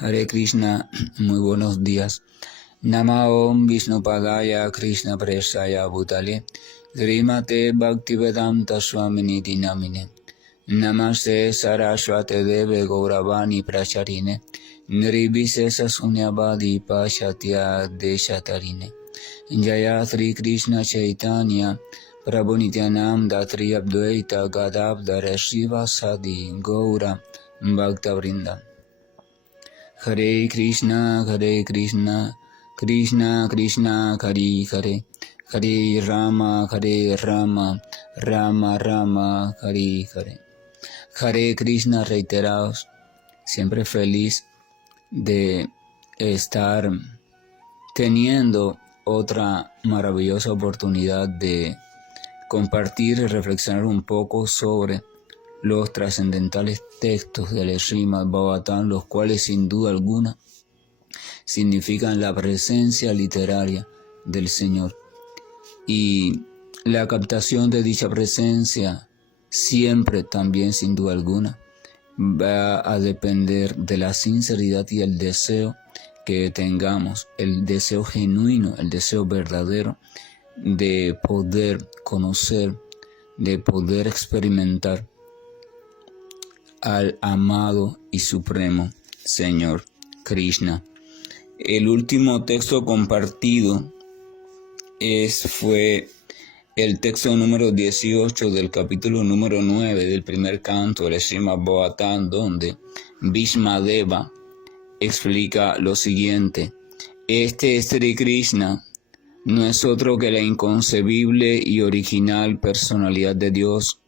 Hare Krishna, muy buenos días. Nama Om Vishnupadaya Krishna Preshaya Bhutale Srimate Bhaktivedanta Swaminiti Namine Namaste Saraswate Deve Gauravani Pracharine Nirvishesha Sunyavadi Pashatya Deshatarine Jaya Sri Krishna Chaitanya Prabhu Nityananda Tri Advaita Gadadhara Shiva Sadi Gaura Bhakta Vrinda. Hare Krishna, Krishna Krishna, Hare Hare, Hare Rama, Rama Rama, Hare Hare. Hare Krishna reiterados, siempre feliz de estar teniendo otra maravillosa oportunidad de compartir y reflexionar un poco sobre los trascendentales textos del Srimad Bhagavatam, los cuales sin duda alguna significan la presencia literaria del Señor. Y la captación de dicha presencia siempre también sin duda alguna va a depender de la sinceridad y el deseo que tengamos, el deseo genuino, el deseo verdadero de poder conocer, de poder experimentar al amado y supremo Señor Krishna. El último texto compartido fue el texto número 18 del capítulo número 9 del primer canto del Srimad Bhagavatam, donde Bhishmadeva explica lo siguiente: este Sri Krishna no es otro que la inconcebible y original personalidad de Dios.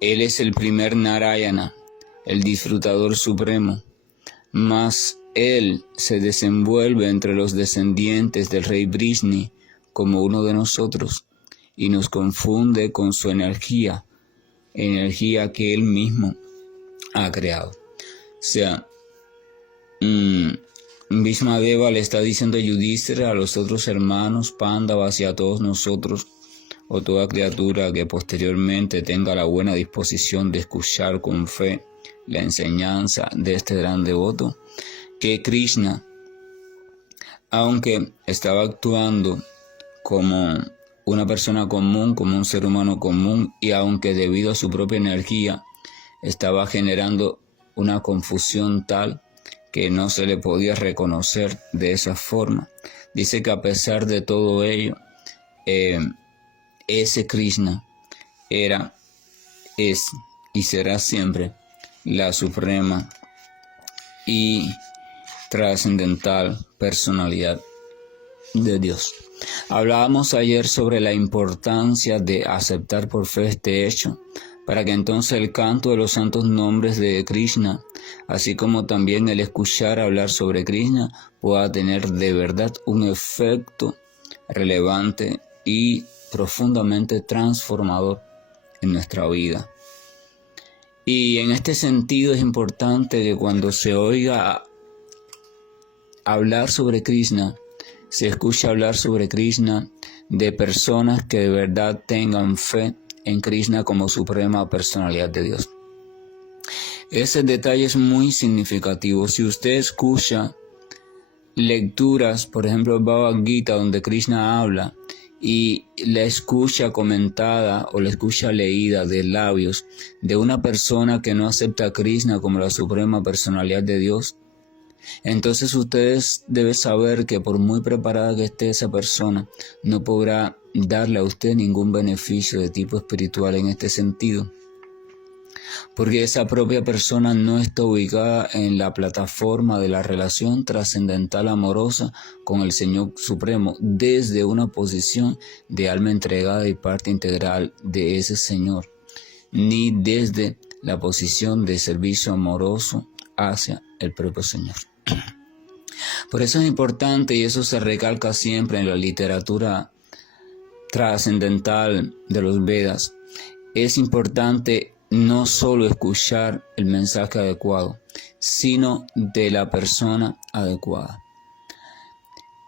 Él es el primer Narayana, el disfrutador supremo, mas él se desenvuelve entre los descendientes del rey Vrishni como uno de nosotros y nos confunde con su energía que él mismo ha creado. O sea, Bhishmadeva le está diciendo a Yudhishthira, a los otros hermanos, Pándavas y a todos nosotros, o toda criatura que posteriormente tenga la buena disposición de escuchar con fe la enseñanza de este gran devoto, que Krishna, aunque estaba actuando como una persona común, como un ser humano común, y aunque debido a su propia energía estaba generando una confusión tal que no se le podía reconocer de esa forma, dice que a pesar de todo ello, ese Krishna es y será siempre la suprema y trascendental personalidad de Dios. Hablábamos ayer sobre la importancia de aceptar por fe este hecho, para que entonces el canto de los santos nombres de Krishna, así como también el escuchar hablar sobre Krishna, pueda tener de verdad un efecto relevante y profundamente transformador en nuestra vida. Y en este sentido es importante que cuando se oiga hablar sobre Krishna, se escuche hablar sobre Krishna de personas que de verdad tengan fe en Krishna como suprema personalidad de Dios. Ese detalle es muy significativo. Si usted escucha lecturas, por ejemplo, el Bhagavad Gita, donde Krishna habla, y la escucha comentada o la escucha leída de labios de una persona que no acepta a Krishna como la suprema personalidad de Dios, entonces ustedes deben saber que por muy preparada que esté esa persona, no podrá darle a usted ningún beneficio de tipo espiritual en este sentido, porque esa propia persona no está ubicada en la plataforma de la relación trascendental amorosa con el Señor Supremo desde una posición de alma entregada y parte integral de ese Señor, ni desde la posición de servicio amoroso hacia el propio Señor. Por eso es importante, y eso se recalca siempre en la literatura trascendental de los Vedas, es importante no solo escuchar el mensaje adecuado, sino de la persona adecuada.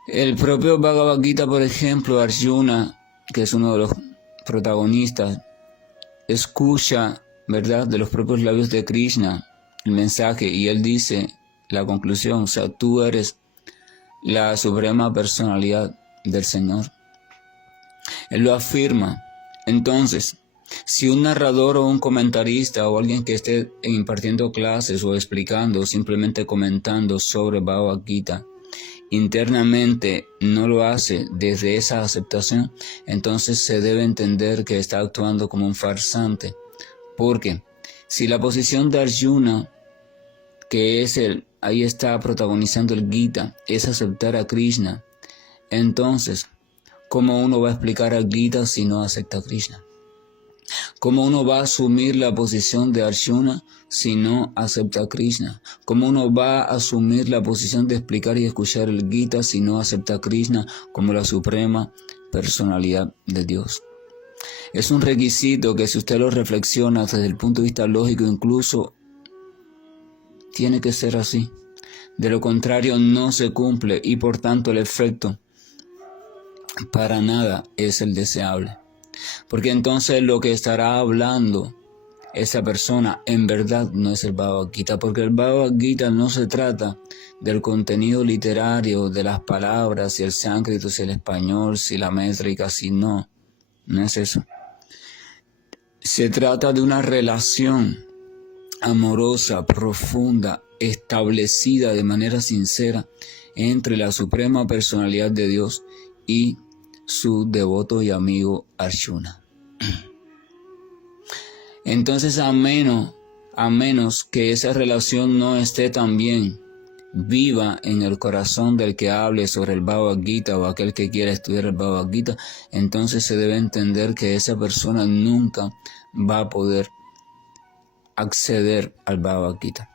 El propio Bhagavad Gita, por ejemplo, Arjuna, que es uno de los protagonistas, escucha, ¿verdad?, de los propios labios de Krishna el mensaje, y él dice la conclusión, o sea, tú eres la suprema personalidad del Señor. Él lo afirma. Entonces, si un narrador o un comentarista o alguien que esté impartiendo clases o explicando o simplemente comentando sobre Bhagavad Gita internamente no lo hace desde esa aceptación, entonces se debe entender que está actuando como un farsante. Porque si la posición de Arjuna, que es ahí está protagonizando el Gita, es aceptar a Krishna, entonces, ¿cómo uno va a explicar al Gita si no acepta a Krishna? ¿Cómo uno va a asumir la posición de Arjuna si no acepta a Krishna? ¿Cómo uno va a asumir la posición de explicar y escuchar el Gita si no acepta a Krishna como la suprema personalidad de Dios? Es un requisito que si usted lo reflexiona desde el punto de vista lógico, incluso tiene que ser así. De lo contrario no se cumple y por tanto el efecto para nada es el deseable. Porque entonces lo que estará hablando esa persona en verdad no es el Bhagavad Gita, porque el Bhagavad Gita no se trata del contenido literario, de las palabras, si el sánscrito, si el español, si la métrica, si no es eso. Se trata de una relación amorosa, profunda, establecida de manera sincera entre la suprema personalidad de Dios y su devoto y amigo Arjuna. Entonces, a menos que esa relación no esté también viva en el corazón del que hable sobre el Bhagavad Gita o aquel que quiera estudiar el Bhagavad Gita, entonces se debe entender que esa persona nunca va a poder acceder al Bhagavad Gita.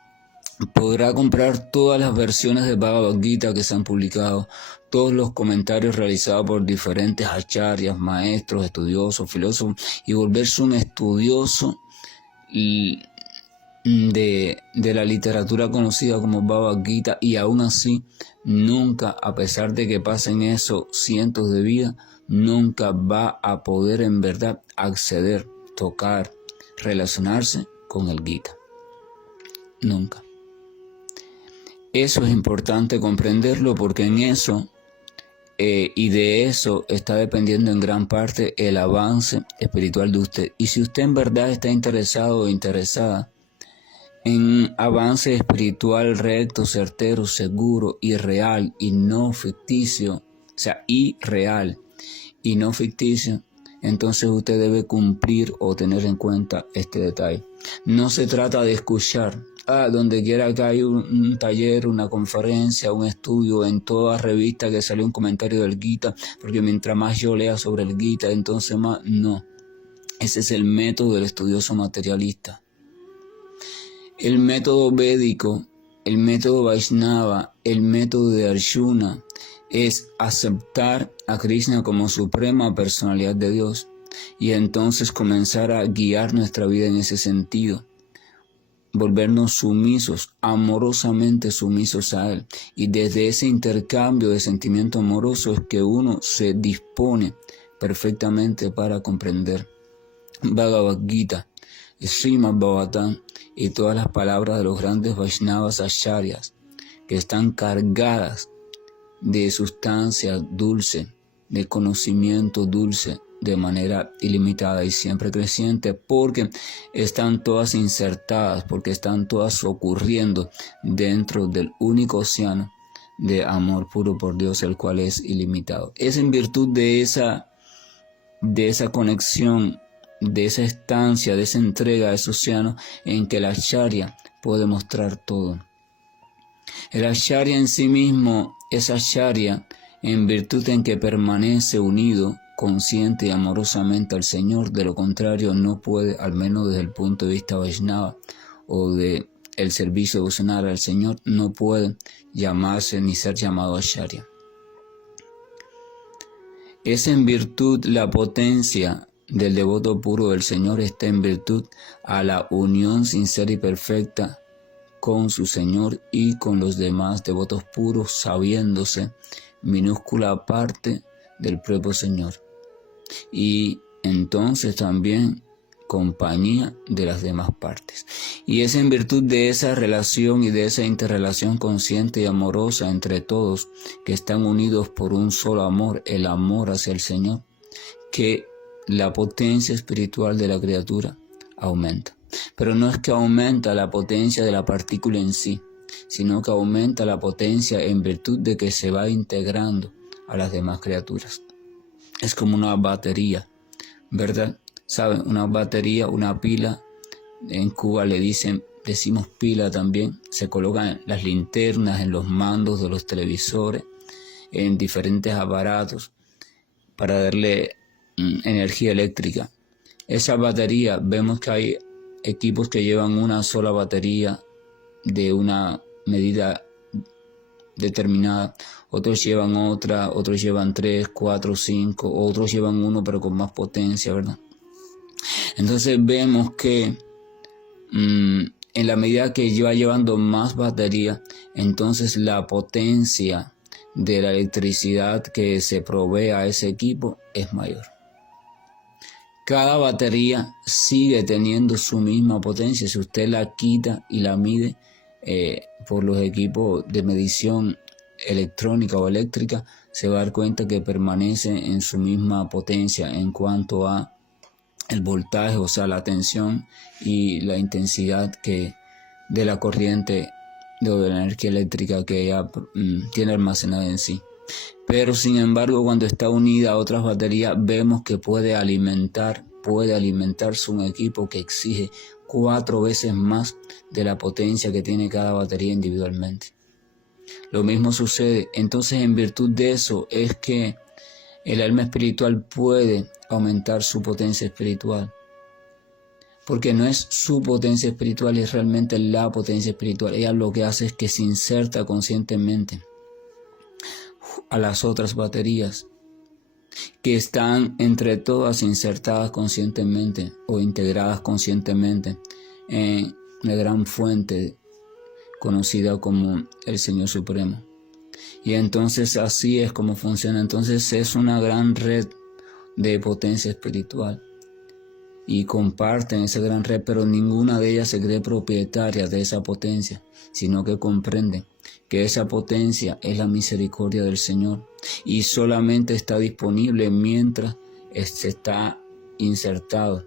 Podrá comprar todas las versiones de Bhagavad Gita que se han publicado, todos los comentarios realizados por diferentes acharyas, maestros, estudiosos, filósofos, y volverse un estudioso de la literatura conocida como Bhagavad Gita, y aún así nunca, a pesar de que pasen eso cientos de vidas, nunca va a poder en verdad acceder, tocar, relacionarse con el Gita. Nunca. Eso es importante comprenderlo, porque en eso y de eso está dependiendo en gran parte el avance espiritual de usted. Y si usted en verdad está interesado o interesada en avance espiritual recto, certero, seguro y real y no ficticio, o sea, y real y no ficticio, entonces usted debe cumplir o tener en cuenta este detalle. No se trata de escuchar. Donde quiera que hay un taller, una conferencia, un estudio, en toda revista que sale un comentario del Gita, porque mientras más yo lea sobre el Gita, entonces más, no. Ese es el método del estudioso materialista. El método védico, el método Vaishnava, el método de Arjuna, es aceptar a Krishna como suprema personalidad de Dios y entonces comenzar a guiar nuestra vida en ese sentido. Volvernos sumisos, amorosamente sumisos a Él. Y desde ese intercambio de sentimiento amoroso es que uno se dispone perfectamente para comprender Bhagavad Gita, Srimad Bhagavatam y todas las palabras de los grandes Vaishnavas Acharyas, que están cargadas de sustancia dulce, de conocimiento dulce, de manera ilimitada y siempre creciente, porque están todas insertadas, porque están todas ocurriendo dentro del único océano de amor puro por Dios, el cual es ilimitado. Es en virtud de esa conexión, de esa estancia, de esa entrega a ese océano, en que el acharya puede mostrar todo. El acharya en sí mismo es acharya en virtud en que permanece unido, consciente y amorosamente al Señor. De lo contrario no puede, al menos desde el punto de vista Vaishnava o de el servicio devocional al Señor, no puede llamarse ni ser llamado acharya. Es en virtud la potencia del devoto puro del Señor, está en virtud a la unión sincera y perfecta con su Señor y con los demás devotos puros, sabiéndose minúscula parte del propio Señor. Y entonces también compañía de las demás partes. Y es en virtud de esa relación y de esa interrelación consciente y amorosa entre todos que están unidos por un solo amor, el amor hacia el Señor, que la potencia espiritual de la criatura aumenta. Pero no es que aumenta la potencia de la partícula en sí, sino que aumenta la potencia en virtud de que se va integrando a las demás criaturas. Es como una batería, ¿verdad? ¿Saben? Una batería, una pila. En Cuba decimos pila también. Se colocan en las linternas, en los mandos de los televisores, en diferentes aparatos para darle energía eléctrica. Esa batería, vemos que hay equipos que llevan una sola batería de una medida determinada, otros llevan otra, otros llevan 3, 4, 5, otros llevan uno pero con más potencia, ¿verdad? Entonces vemos que en la medida que va llevando más batería, entonces la potencia de la electricidad que se provee a ese equipo es mayor. Cada batería sigue teniendo su misma potencia. Si usted la quita y la mide por los equipos de medición electrónica o eléctrica, se va a dar cuenta que permanece en su misma potencia en cuanto a el voltaje, o sea, la tensión y la intensidad de la corriente de la energía eléctrica que ella tiene almacenada en sí. Pero sin embargo, cuando está unida a otras baterías, vemos que puede alimentarse un equipo que exige 4 veces más de la potencia que tiene cada batería individualmente. Lo mismo sucede, entonces en virtud de eso es que el alma espiritual puede aumentar su potencia espiritual, porque no es su potencia espiritual, es realmente la potencia espiritual. Ella lo que hace es que se inserta conscientemente a las otras baterías que están entre todas insertadas conscientemente o integradas conscientemente en la gran fuente conocida como el Señor Supremo. Y entonces así es como funciona. Entonces es una gran red de potencia espiritual y comparten esa gran red, pero ninguna de ellas se cree propietaria de esa potencia, sino que comprenden que esa potencia es la misericordia del Señor y solamente está disponible mientras está insertado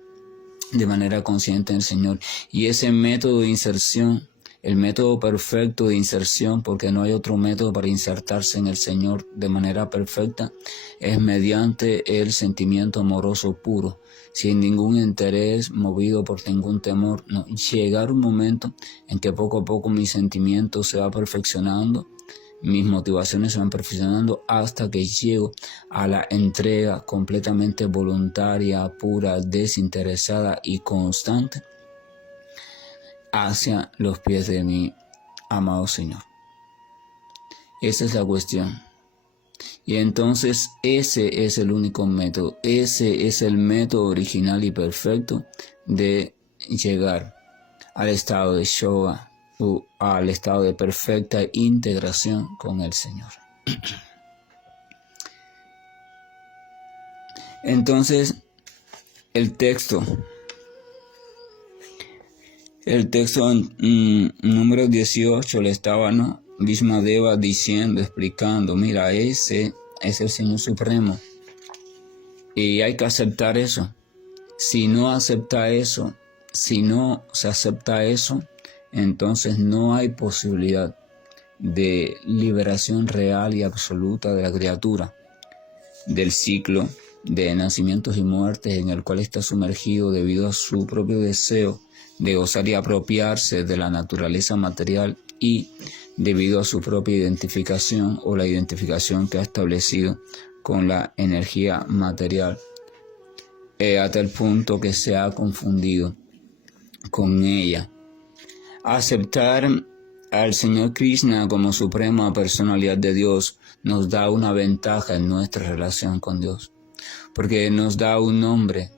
de manera consciente en el Señor. Y ese método de inserción, el método perfecto de inserción, porque no hay otro método para insertarse en el Señor de manera perfecta, es mediante el sentimiento amoroso puro, sin ningún interés, movido por ningún temor. No, llegar un momento en que poco a poco mi sentimiento se va perfeccionando, mis motivaciones se van perfeccionando hasta que llego a la entrega completamente voluntaria, pura, desinteresada y constante hacia los pies de mi amado Señor. Esa es la cuestión. Y entonces ese es el único método, ese es el método original y perfecto de llegar al estado de Shoah o al estado de perfecta integración con el Señor. Entonces el texto en número 18 le estaba, Vishmadeva diciendo, explicando, mira, ese es el Señor Supremo y hay que aceptar eso. Si no acepta eso, si no se acepta eso, entonces no hay posibilidad de liberación real y absoluta de la criatura, del ciclo de nacimientos y muertes en el cual está sumergido debido a su propio deseo de gozar y apropiarse de la naturaleza material y debido a su propia identificación o la identificación que ha establecido con la energía material, hasta el punto que se ha confundido con ella. Aceptar al Señor Krishna como suprema personalidad de Dios nos da una ventaja en nuestra relación con Dios, porque nos da un nombre.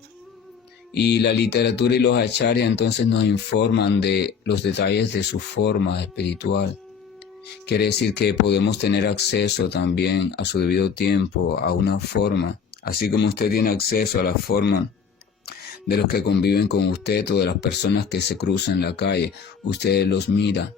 Y la literatura y los acharyas entonces nos informan de los detalles de su forma espiritual. Quiere decir que podemos tener acceso también a su debido tiempo a una forma, así como usted tiene acceso a la forma de los que conviven con usted o de las personas que se cruzan en la calle. Usted los mira.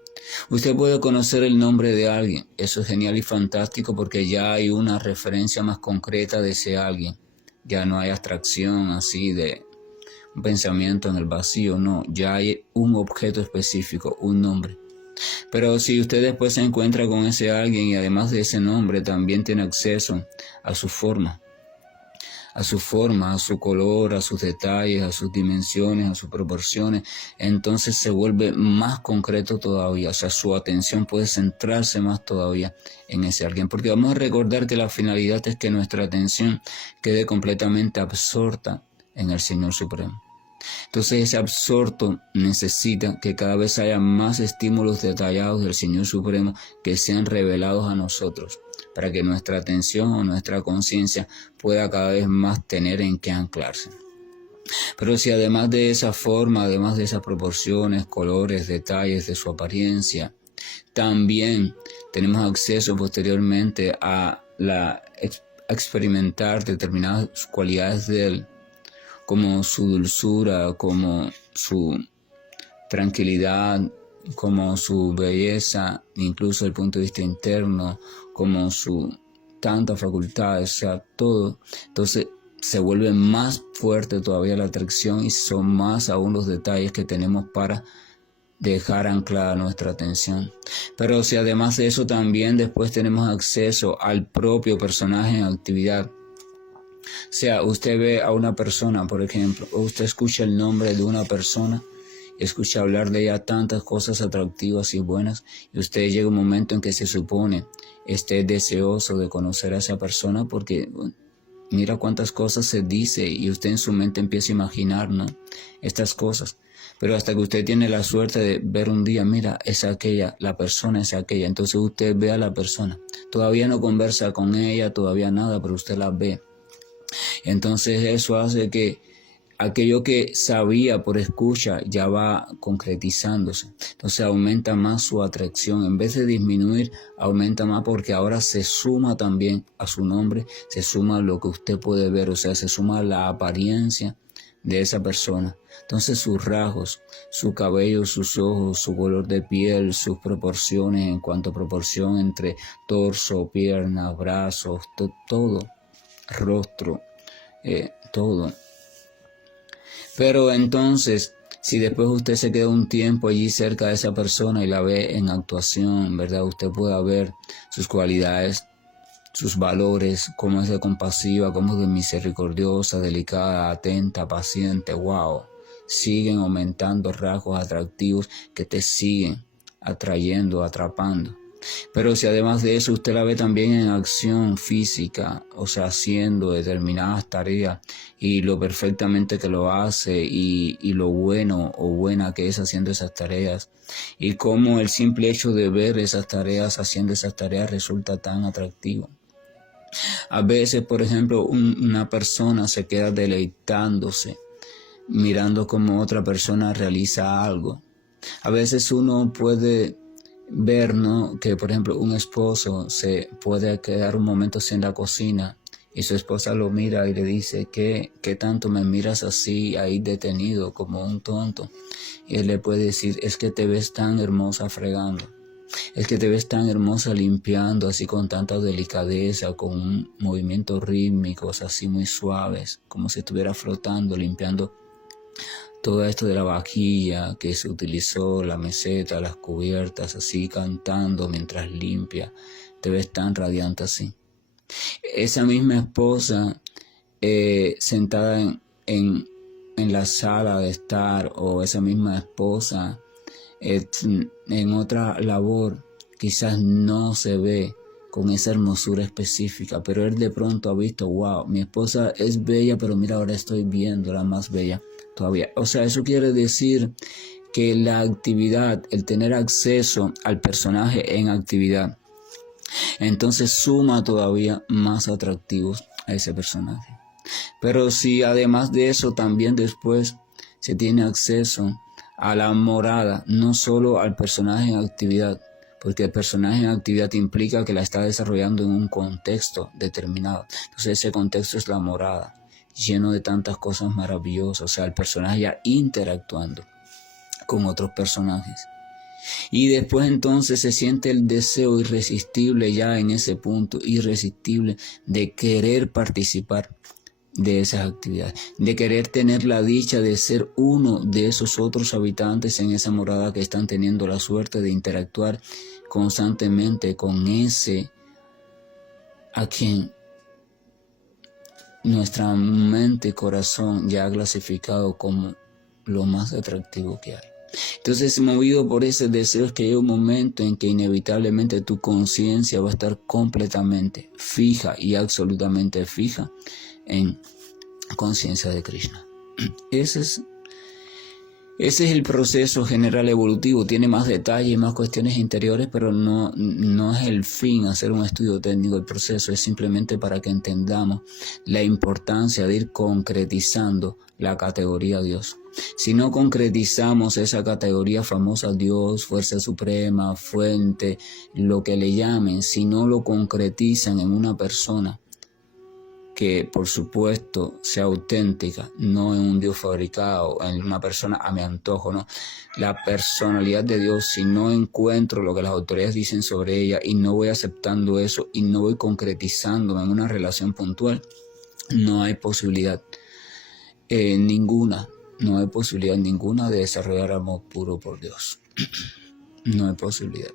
Usted puede conocer el nombre de alguien. Eso es genial y fantástico porque ya hay una referencia más concreta de ese alguien. Ya no hay abstracción así de un pensamiento en el vacío, no. Ya hay un objeto específico, un nombre. Pero si usted después se encuentra con ese alguien y además de ese nombre también tiene acceso a su forma, a su color, a sus detalles, a sus dimensiones, a sus proporciones, entonces se vuelve más concreto todavía. O sea, su atención puede centrarse más todavía en ese alguien. Porque vamos a recordar que la finalidad es que nuestra atención quede completamente absorta en el Señor Supremo. Entonces ese absorto necesita que cada vez haya más estímulos detallados del Señor Supremo que sean revelados a nosotros, para que nuestra atención o nuestra conciencia pueda cada vez más tener en qué anclarse. Pero si además de esa forma, además de esas proporciones, colores, detalles de su apariencia, también tenemos acceso posteriormente a experimentar determinadas cualidades de Él, como su dulzura, como su tranquilidad, como su belleza, incluso desde el punto de vista interno, como su tantas facultades, o sea, todo. Entonces se vuelve más fuerte todavía la atracción y son más aún los detalles que tenemos para dejar anclada nuestra atención. Pero si además de eso también después tenemos acceso al propio personaje en actividad, o sea, usted ve a una persona, por ejemplo, o usted escucha el nombre de una persona, escucha hablar de ella tantas cosas atractivas y buenas, y usted llega un momento en que se supone esté deseoso de conocer a esa persona porque mira cuántas cosas se dice y usted en su mente empieza a imaginar, ¿no?, estas cosas. Pero hasta que usted tiene la suerte de ver un día, mira, es aquella, la persona es aquella, entonces usted ve a la persona. Todavía no conversa con ella, todavía nada, pero usted la ve. Entonces eso hace que aquello que sabía por escucha ya va concretizándose. Entonces aumenta más su atracción. En vez de disminuir, aumenta más porque ahora se suma también a su nombre, se suma lo que usted puede ver, o sea, se suma la apariencia de esa persona. Entonces sus rasgos, su cabello, sus ojos, su color de piel, sus proporciones en cuanto a proporción entre torso, piernas, brazos, todo, rostro, todo. Pero entonces, si después usted se queda un tiempo allí cerca de esa persona y la ve en actuación, ¿verdad? Usted pueda ver sus cualidades, sus valores, cómo es de compasiva, cómo es de misericordiosa, delicada, atenta, paciente, wow. Siguen aumentando rasgos atractivos que te siguen atrayendo, atrapando. Pero si además de eso usted la ve también en acción física, o sea, haciendo determinadas tareas y lo perfectamente que lo hace y lo bueno o buena que es haciendo esas tareas y cómo el simple hecho de ver esas tareas, haciendo esas tareas resulta tan atractivo. A veces, por ejemplo, una persona se queda deleitándose, mirando cómo otra persona realiza algo. A veces uno puede ver, ¿no?, que por ejemplo un esposo se puede quedar un momento así en la cocina y su esposa lo mira y le dice, ¿qué tanto me miras así ahí detenido como un tonto? Y él le puede decir, es que te ves tan hermosa fregando, es que te ves tan hermosa limpiando así con tanta delicadeza, con un movimiento rítmicos así muy suaves, como si estuviera flotando, limpiando todo esto de la vajilla que se utilizó, la meseta, las cubiertas, así cantando mientras limpia. Te ves tan radiante así. Esa misma esposa sentada en la sala de estar, o esa misma esposa en otra labor, quizás no se ve con esa hermosura específica, pero él de pronto ha visto, wow, mi esposa es bella, pero mira, ahora estoy viéndola más bella todavía. O sea, eso quiere decir que la actividad, el tener acceso al personaje en actividad, entonces suma todavía más atractivos a ese personaje. Pero si además de eso también después se tiene acceso a la morada, no solo al personaje en actividad, porque el personaje en actividad implica que la está desarrollando en un contexto determinado. Entonces ese contexto es la morada. lleno de tantas cosas maravillosas, o sea, el personaje ya interactuando con otros personajes. Y después entonces se siente el deseo irresistible ya en ese punto, irresistible de querer participar de esas actividades, de querer tener la dicha de ser uno de esos otros habitantes en esa morada que están teniendo la suerte de interactuar constantemente con ese a quien nuestra mente y corazón ya ha clasificado como lo más atractivo que hay. Entonces, movido por ese deseo, es que llega un momento en que inevitablemente tu conciencia va a estar completamente fija y absolutamente fija en conciencia de Krishna. Ese es el proceso general evolutivo. Tiene más detalles, más cuestiones interiores, pero no es el fin hacer un estudio técnico del proceso. Es simplemente para que entendamos la importancia de ir concretizando la categoría Dios. Si no concretizamos esa categoría famosa Dios, Fuerza Suprema, Fuente, lo que le llamen, si no lo concretizan en una persona que por supuesto sea auténtica, no en un Dios fabricado, en una persona a mi antojo, no. La personalidad de Dios, si no encuentro lo que las autoridades dicen sobre ella y no voy aceptando eso y no voy concretizándome en una relación puntual, no hay posibilidad ninguna de desarrollar amor puro por Dios. No hay posibilidad.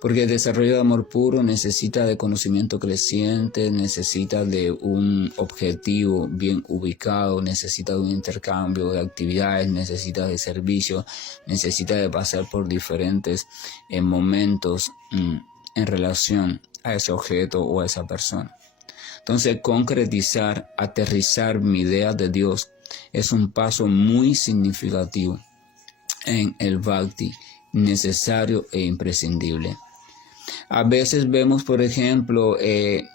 Porque el desarrollo de amor puro necesita de conocimiento creciente, necesita de un objetivo bien ubicado, necesita de un intercambio de actividades, necesita de servicio, necesita de pasar por diferentes momentos en relación a ese objeto o a esa persona. Entonces, concretizar, aterrizar mi idea de Dios es un paso muy significativo en el Bhakti, necesario e imprescindible. A veces vemos, por ejemplo,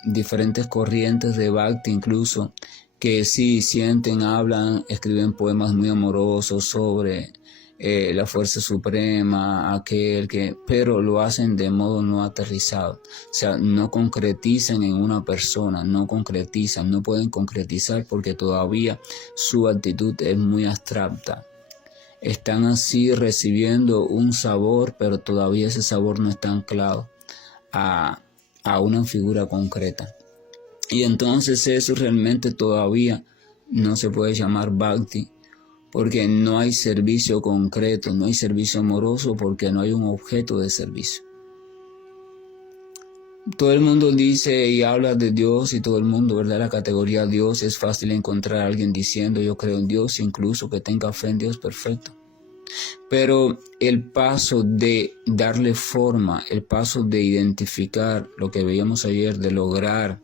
diferentes corrientes de Bhakti incluso, que sí sienten, hablan, escriben poemas muy amorosos sobre la fuerza suprema, pero lo hacen de modo no aterrizado. O sea, no concretizan en una persona, no pueden concretizar porque todavía su actitud es muy abstracta. Están así recibiendo un sabor, pero todavía ese sabor no está anclado a una figura concreta. Y entonces eso realmente todavía no se puede llamar Bhakti, porque no hay servicio concreto, no hay servicio amoroso, porque no hay un objeto de servicio. Todo el mundo dice y habla de Dios y todo el mundo, ¿verdad? La categoría Dios, es fácil encontrar a alguien diciendo yo creo en Dios, incluso que tenga fe en Dios, perfecto. Pero el paso de darle forma, el paso de identificar lo que veíamos ayer, de lograr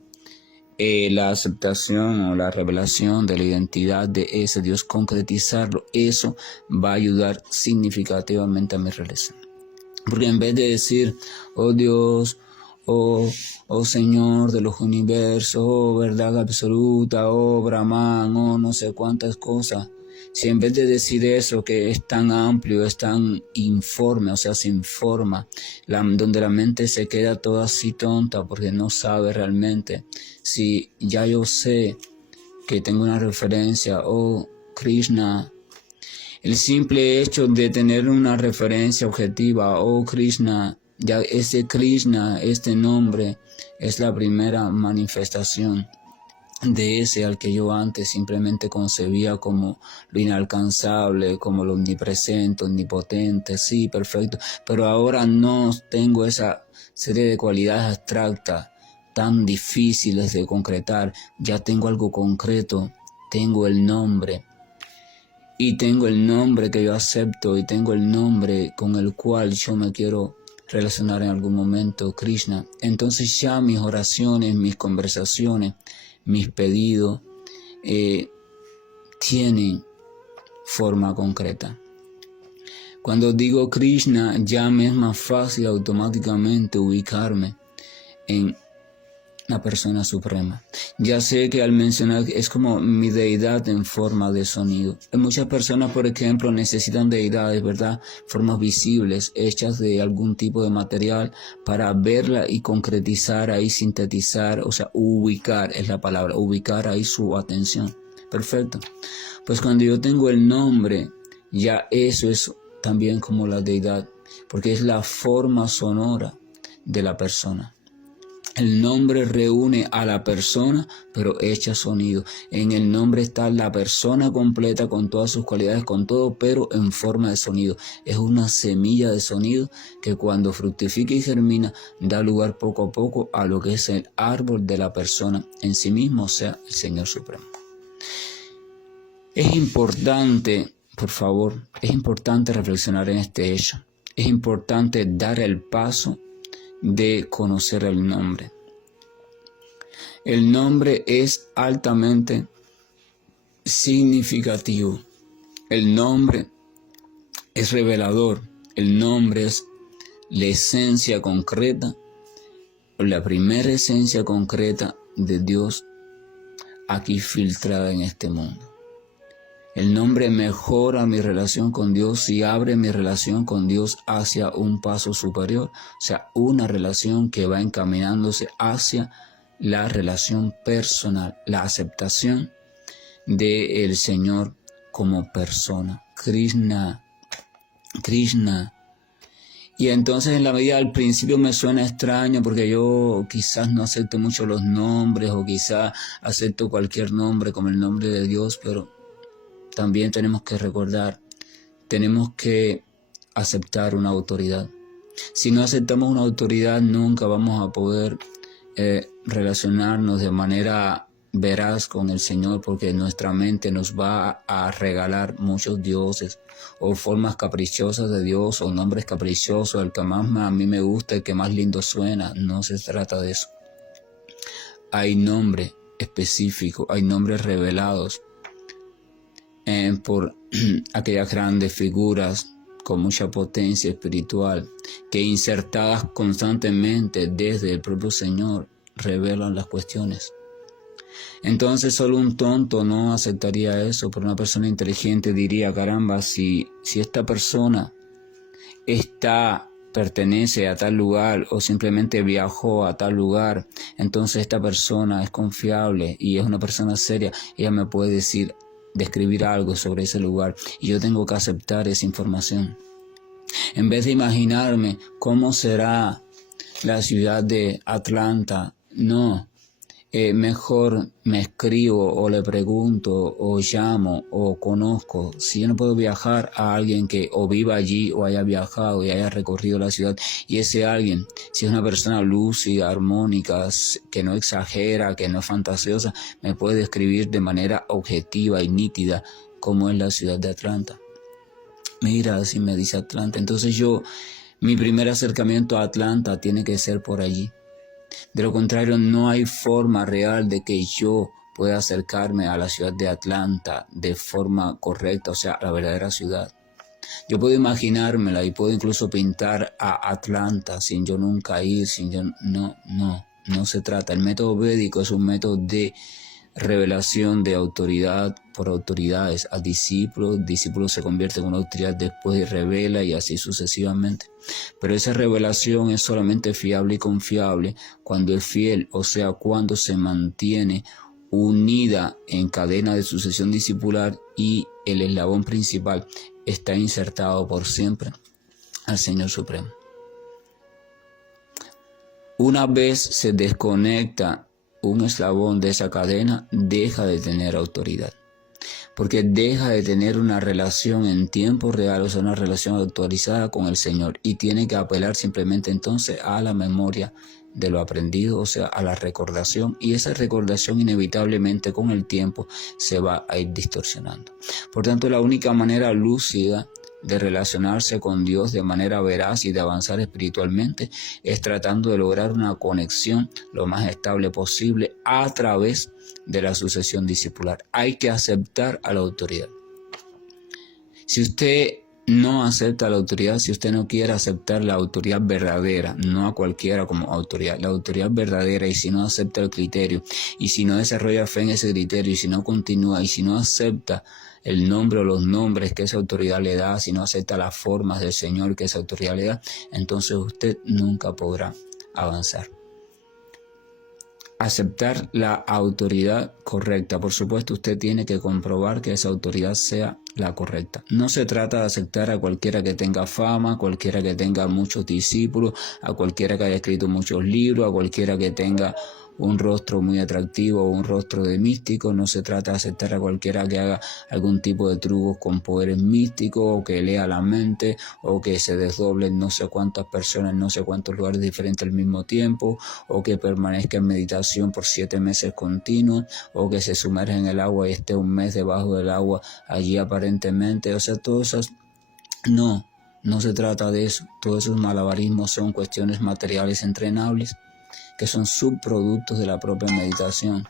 la aceptación o la revelación de la identidad de ese Dios, concretizarlo, eso va a ayudar significativamente a mi relación. Porque en vez de decir, oh Dios, oh Señor de los universos, oh verdad absoluta, oh Brahman, oh no sé cuántas cosas, si en vez de decir eso que es tan amplio, es tan informe, o sea, se informa, donde la mente se queda toda así tonta porque no sabe realmente, si ya yo sé que tengo una referencia, oh Krishna, el simple hecho de tener una referencia objetiva, oh Krishna, ya ese Krishna, este nombre, es la primera manifestación de ese al que yo antes simplemente concebía como lo inalcanzable, como lo omnipresente, omnipotente, sí, perfecto, pero ahora no tengo esa serie de cualidades abstractas tan difíciles de concretar, ya tengo algo concreto, tengo el nombre, y tengo el nombre que yo acepto, y tengo el nombre con el cual yo me quiero relacionar en algún momento, Krishna. Entonces ya mis oraciones, mis conversaciones, mis pedidos tienen forma concreta. Cuando digo Krishna, ya me es más fácil automáticamente ubicarme en la persona suprema. Ya sé que al mencionar es como mi deidad en forma de sonido. Muchas personas, por ejemplo, necesitan deidades, ¿verdad? Formas visibles, hechas de algún tipo de material para verla y concretizar ahí, sintetizar, o sea, ubicar es la palabra, ubicar ahí su atención. Perfecto. Pues cuando yo tengo el nombre, ya eso es también como la deidad, porque es la forma sonora de la persona. El nombre reúne a la persona, pero echa sonido. En el nombre está la persona completa con todas sus cualidades, con todo, pero en forma de sonido. Es una semilla de sonido que cuando fructifica y germina, da lugar poco a poco a lo que es el árbol de la persona en sí mismo, o sea, el Señor Supremo. Es importante, por favor, es importante reflexionar en este hecho. Es importante dar el paso de conocer el nombre. El nombre es altamente significativo. El nombre es revelador. El nombre es la esencia concreta, la primera esencia concreta de Dios aquí filtrada en este mundo. El nombre mejora mi relación con Dios y abre mi relación con Dios hacia un paso superior, o sea, una relación que va encaminándose hacia la relación personal, la aceptación del Señor como persona, Krishna. Y entonces en la medida al principio me suena extraño porque yo quizás no acepto mucho los nombres o quizás acepto cualquier nombre como el nombre de Dios, pero también tenemos que recordar, tenemos que aceptar una autoridad. Si no aceptamos una autoridad, nunca vamos a poder relacionarnos de manera veraz con el Señor, porque nuestra mente nos va a regalar muchos dioses o formas caprichosas de Dios o nombres caprichosos, el que más a mí me gusta, el que más lindo suena. No se trata de eso. Hay nombres específicos, hay nombres revelados por aquellas grandes figuras con mucha potencia espiritual que insertadas constantemente desde el propio Señor revelan las cuestiones. Entonces solo un tonto no aceptaría eso, pero una persona inteligente diría, caramba, si esta persona pertenece a tal lugar o simplemente viajó a tal lugar, entonces esta persona es confiable y es una persona seria, ella me puede describir algo sobre ese lugar y yo tengo que aceptar esa información. En vez de imaginarme cómo será la ciudad de Atlanta, no, mejor me escribo o le pregunto o llamo o conozco. Si yo no puedo viajar a alguien que o viva allí o haya viajado y haya recorrido la ciudad, y ese alguien, si es una persona lúcida, armónica, que no exagera, que no es fantasiosa, me puede describir de manera objetiva y nítida cómo es la ciudad de Atlanta. Mira, así me dice Atlanta. Entonces mi primer acercamiento a Atlanta tiene que ser por allí. De lo contrario, no hay forma real de que yo pueda acercarme a la ciudad de Atlanta de forma correcta, o sea, la verdadera ciudad. Yo puedo imaginármela y puedo incluso pintar a Atlanta sin yo nunca ir, no se trata. El método védico es un método de revelación de autoridad por autoridades a discípulos. Discípulo se convierte en una autoridad después y revela y así sucesivamente. Pero esa revelación es solamente fiable y confiable cuando el fiel, o sea, cuando se mantiene unida en cadena de sucesión discipular y el eslabón principal está insertado por siempre al Señor Supremo. Una vez se desconecta un eslabón de esa cadena, deja de tener autoridad, porque deja de tener una relación en tiempo real, o sea, una relación autorizada con el Señor, y tiene que apelar simplemente entonces a la memoria de lo aprendido, o sea, a la recordación, y esa recordación inevitablemente con el tiempo se va a ir distorsionando. Por tanto, la única manera lúcida de relacionarse con Dios de manera veraz y de avanzar espiritualmente es tratando de lograr una conexión lo más estable posible a través de la sucesión discipular. Hay que aceptar a la autoridad. Si usted no acepta la autoridad, si usted no quiere aceptar la autoridad verdadera, no a cualquiera como autoridad, la autoridad verdadera, y si no acepta el criterio, y si no desarrolla fe en ese criterio, y si no continúa, y si no acepta el nombre o los nombres que esa autoridad le da, si no acepta las formas del Señor que esa autoridad le da, entonces usted nunca podrá avanzar. aceptar la autoridad correcta. Por supuesto, usted tiene que comprobar que esa autoridad sea la correcta. No se trata de aceptar a cualquiera que tenga fama, a cualquiera que tenga muchos discípulos, a cualquiera que haya escrito muchos libros, a cualquiera que tenga un rostro muy atractivo o un rostro de místico. No se trata de aceptar a cualquiera que haga algún tipo de trucos con poderes místicos, o que lea la mente, o que se desdoble en no sé cuántas personas en no sé cuántos lugares diferentes al mismo tiempo, o que permanezca en meditación por 7 meses continuos, o que se sumerja en el agua y esté un mes debajo del agua allí aparentemente. O sea, todas esas... No se trata de eso. Todos esos malabarismos son cuestiones materiales entrenables, que son subproductos de la propia meditación.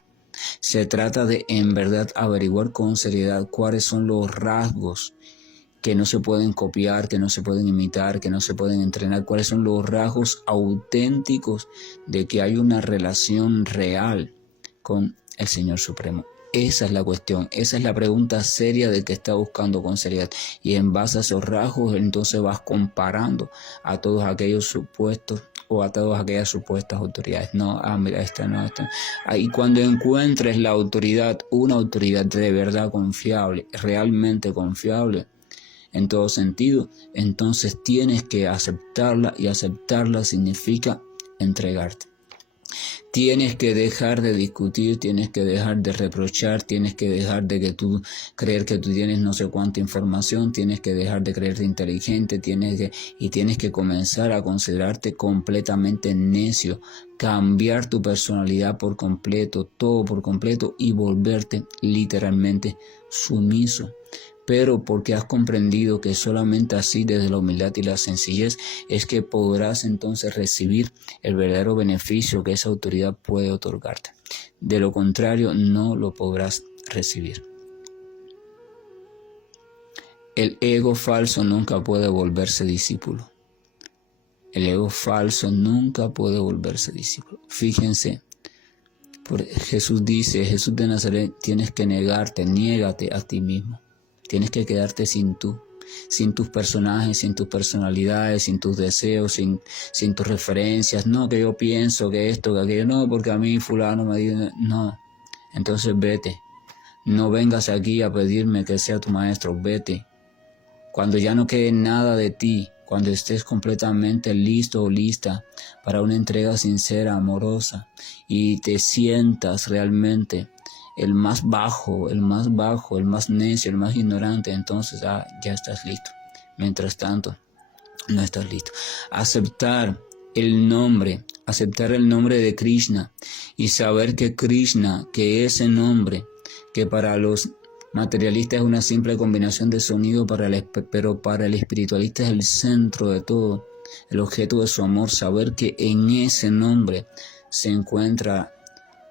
Se trata de en verdad averiguar con seriedad cuáles son los rasgos que no se pueden copiar, que no se pueden imitar, que no se pueden entrenar, cuáles son los rasgos auténticos de que hay una relación real con el Señor Supremo. Esa es la cuestión, esa es la pregunta seria de que está buscando con seriedad. Y en base a esos rasgos, entonces vas comparando a todos aquellos supuestos o a todas aquellas supuestas autoridades. No, mira, esta no. Y cuando encuentres la autoridad, una autoridad de verdad confiable, realmente confiable, en todo sentido, entonces tienes que aceptarla, y aceptarla significa entregarte. Tienes que dejar de discutir, tienes que dejar de reprochar, tienes que dejar de creer que tú tienes no sé cuánta información, tienes que dejar de creerte inteligente, tienes que comenzar a considerarte completamente necio, cambiar tu personalidad por completo, todo por completo, y volverte literalmente sumiso. Pero porque has comprendido que solamente así, desde la humildad y la sencillez, es que podrás entonces recibir el verdadero beneficio que esa autoridad puede otorgarte. De lo contrario, no lo podrás recibir. El ego falso nunca puede volverse discípulo. El ego falso nunca puede volverse discípulo. Fíjense, Jesús dice, Jesús de Nazaret, tienes que niégate a ti mismo. Tienes que quedarte sin tus personajes, sin tus personalidades, sin tus deseos, sin tus referencias. No, que yo pienso que esto, que aquello, no, porque a mí fulano me dice, no. Entonces vete. No vengas aquí a pedirme que sea tu maestro, vete. Cuando ya no quede nada de ti, cuando estés completamente listo o lista para una entrega sincera, amorosa, y te sientas realmente el más bajo, el más necio, el más ignorante, entonces ya estás listo. Mientras tanto, no estás listo. Aceptar el nombre de Krishna, y saber que Krishna, que ese nombre, que para los materialistas es una simple combinación de sonido, pero para el espiritualista es el centro de todo, el objeto de su amor. Saber que en ese nombre se encuentra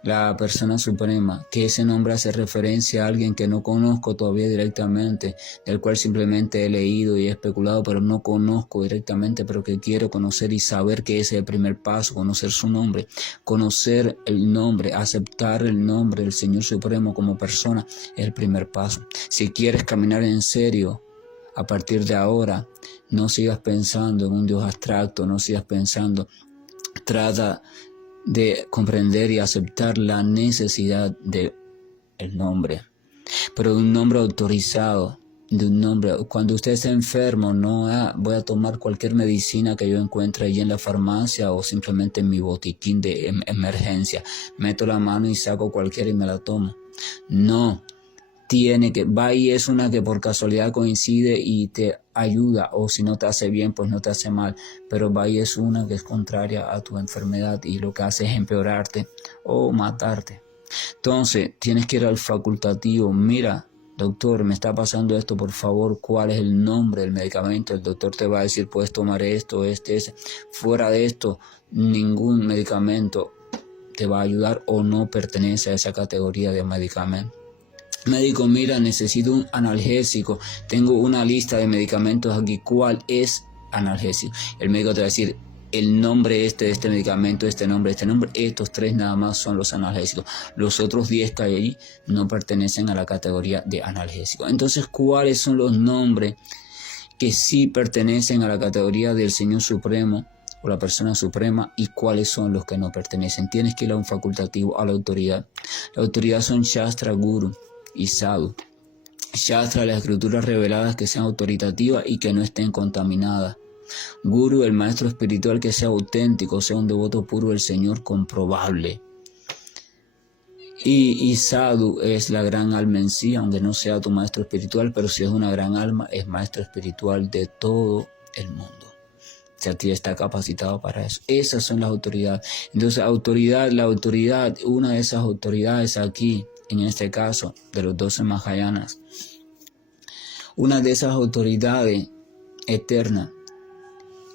la persona suprema, que ese nombre hace referencia a alguien que no conozco todavía directamente, del cual simplemente he leído y he especulado, pero no conozco directamente, pero que quiero conocer, y saber que ese es el primer paso, conocer su nombre, conocer el nombre, aceptar el nombre del Señor Supremo como persona, es el primer paso. Si quieres caminar en serio, a partir de ahora, no sigas pensando en un Dios abstracto, no sigas pensando, trata de comprender y aceptar la necesidad de el nombre, pero de un nombre autorizado, de un nombre. Cuando usted está enfermo, no voy a tomar cualquier medicina que yo encuentre allí en la farmacia o simplemente en mi botiquín de emergencia, meto la mano y saco cualquiera y me la tomo. No, va y es una que por casualidad coincide y te ayuda, o si no te hace bien, pues no te hace mal, pero va y es una que es contraria a tu enfermedad y lo que hace es empeorarte o matarte. Entonces tienes que ir al facultativo. Mira, doctor, me está pasando esto, por favor, ¿cuál es el nombre del medicamento? El doctor te va a decir, puedes tomar esto, ese. Fuera de esto, ningún medicamento te va a ayudar o no pertenece a esa categoría de medicamento. Médico, mira, necesito un analgésico, tengo una lista de medicamentos aquí, ¿cuál es analgésico? El médico te va a decir, el nombre de este medicamento, este nombre, estos 3 nada más son los analgésicos. Los otros 10 que hay allí no pertenecen a la categoría de analgésico. Entonces, ¿cuáles son los nombres que sí pertenecen a la categoría del Señor Supremo o la persona suprema y cuáles son los que no pertenecen. Tienes que ir a un facultativo, a la autoridad. La autoridad son Shastra, Guru y Sadhu. Shastra, las escrituras reveladas que sean autoritativas y que no estén contaminadas. Guru, el maestro espiritual que sea auténtico, sea un devoto puro del Señor comprobable. Y Sadhu es la gran alma en sí, aunque no sea tu maestro espiritual, pero si es una gran alma, es maestro espiritual de todo el mundo. O sea, ti está capacitado para eso. Esas son las autoridades. Entonces, la autoridad, una de esas autoridades aquí, en este caso, de los 12 Mahayanas, una de esas autoridades eternas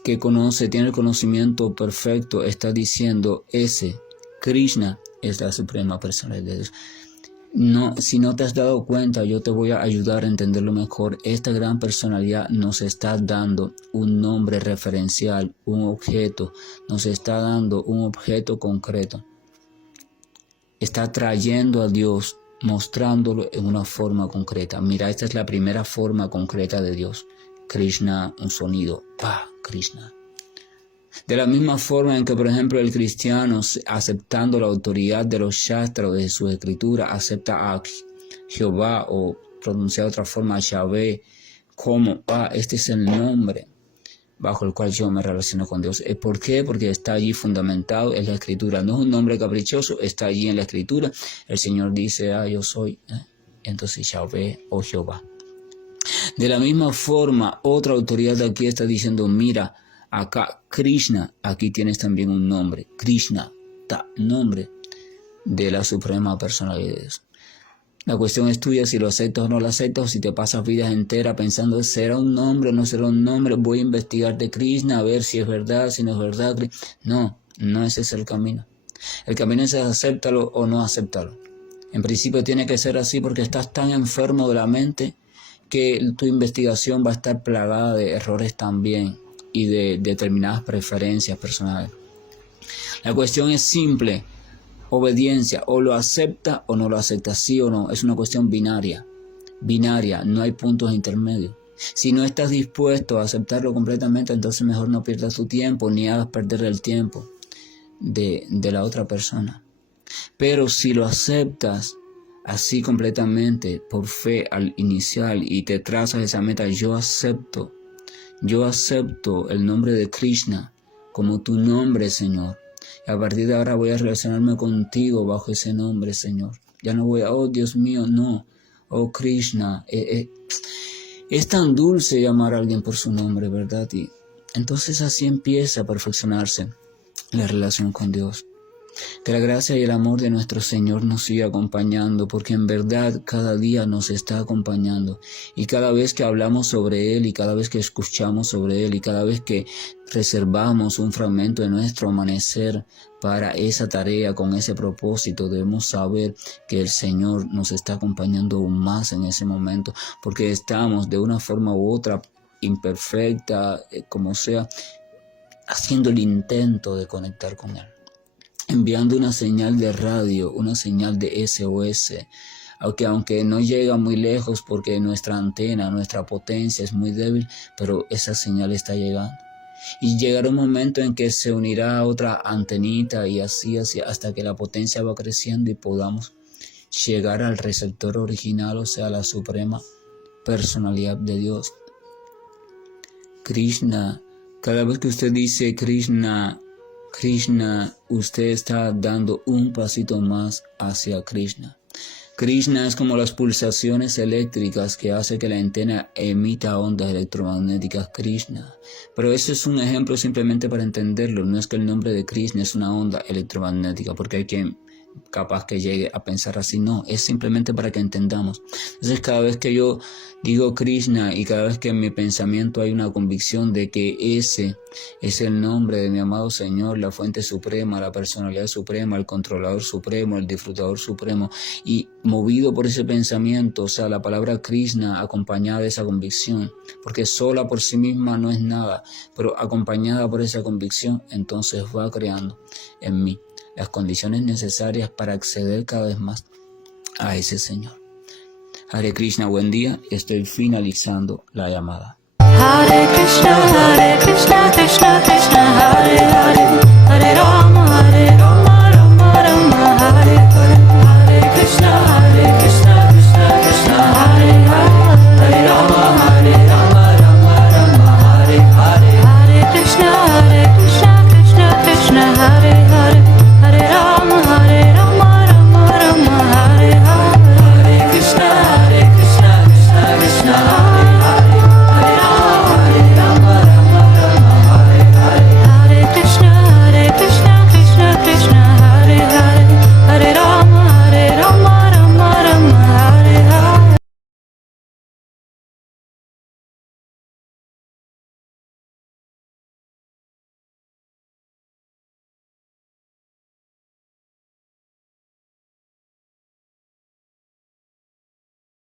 que tiene el conocimiento perfecto, está diciendo Krishna es la suprema personalidad de Dios. No, si no te has dado cuenta, yo te voy a ayudar a entenderlo mejor. Esta gran personalidad nos está dando un nombre referencial, un objeto, nos está dando un objeto concreto. Está trayendo a Dios, mostrándolo en una forma concreta. Mira, esta es la primera forma concreta de Dios. Krishna, un sonido, Krishna. De la misma forma en que, por ejemplo, el cristiano, aceptando la autoridad de los Shastras, de sus escrituras, acepta a Jehová, o pronunciado de otra forma, a Yahvé, como, este es el nombre bajo el cual yo me relaciono con Dios. ¿Por qué? Porque está allí fundamentado en la escritura. No es un nombre caprichoso, está allí en la escritura. El Señor dice, yo soy, entonces Yahvé o Jehová. De la misma forma, otra autoridad de aquí está diciendo, mira, acá Krishna, aquí tienes también un nombre. Krishna, nombre de la suprema personalidad de Dios. La cuestión es tuya si lo aceptas o no lo aceptas, o si te pasas vidas enteras pensando, ¿será un nombre o no será un nombre? Voy a investigar de Krishna, a ver si es verdad, si no es verdad. No ese es el camino. El camino es acéptalo o no acéptalo. En principio tiene que ser así porque estás tan enfermo de la mente que tu investigación va a estar plagada de errores también y de determinadas preferencias personales. La cuestión es simple, obediencia, o lo acepta o no lo acepta, sí o no, es una cuestión binaria, no hay puntos intermedios. Si no estás dispuesto a aceptarlo completamente, entonces mejor no pierdas tu tiempo, ni hagas perder el tiempo de la otra persona. Pero si lo aceptas así completamente, por fe al inicial, y te trazas esa meta, yo acepto el nombre de Krishna como tu nombre, Señor. Y a partir de ahora voy a relacionarme contigo bajo ese nombre, Señor. Ya no voy a, Dios mío, no. Krishna. Es tan dulce llamar a alguien por su nombre, ¿verdad? Y entonces así empieza a perfeccionarse la relación con Dios. Que la gracia y el amor de nuestro Señor nos siga acompañando, porque en verdad cada día nos está acompañando. Y cada vez que hablamos sobre Él, y cada vez que escuchamos sobre Él, y cada vez que reservamos un fragmento de nuestro amanecer para esa tarea, con ese propósito, debemos saber que el Señor nos está acompañando aún más en ese momento, porque estamos de una forma u otra, imperfecta, como sea, haciendo el intento de conectar con Él. Enviando una señal de radio, una señal de SOS, aunque no llega muy lejos porque nuestra antena, nuestra potencia es muy débil, pero esa señal está llegando. Y llegará un momento en que se unirá a otra antenita y así hasta que la potencia va creciendo y podamos llegar al receptor original, o sea, la suprema personalidad de Dios. Krishna, cada vez que usted dice Krishna, usted está dando un pasito más hacia Krishna. Krishna es como las pulsaciones eléctricas que hace que la antena emita ondas electromagnéticas. Krishna. Pero eso es un ejemplo simplemente para entenderlo. No es que el nombre de Krishna es una onda electromagnética, porque hay quien capaz que llegue a pensar así. No, es simplemente para que entendamos. Entonces, cada vez que yo digo Krishna y cada vez que en mi pensamiento hay una convicción de que ese es el nombre de mi amado Señor, la fuente suprema, la personalidad suprema, el controlador supremo, el disfrutador supremo, y movido por ese pensamiento, o sea, la palabra Krishna acompañada de esa convicción, porque sola por sí misma no es nada, pero acompañada por esa convicción, entonces va creando en mí las condiciones necesarias para acceder cada vez más a ese Señor. Hare Krishna, buen día. Estoy finalizando la llamada. Hare Krishna, Krishna Krishna, Hare Hare.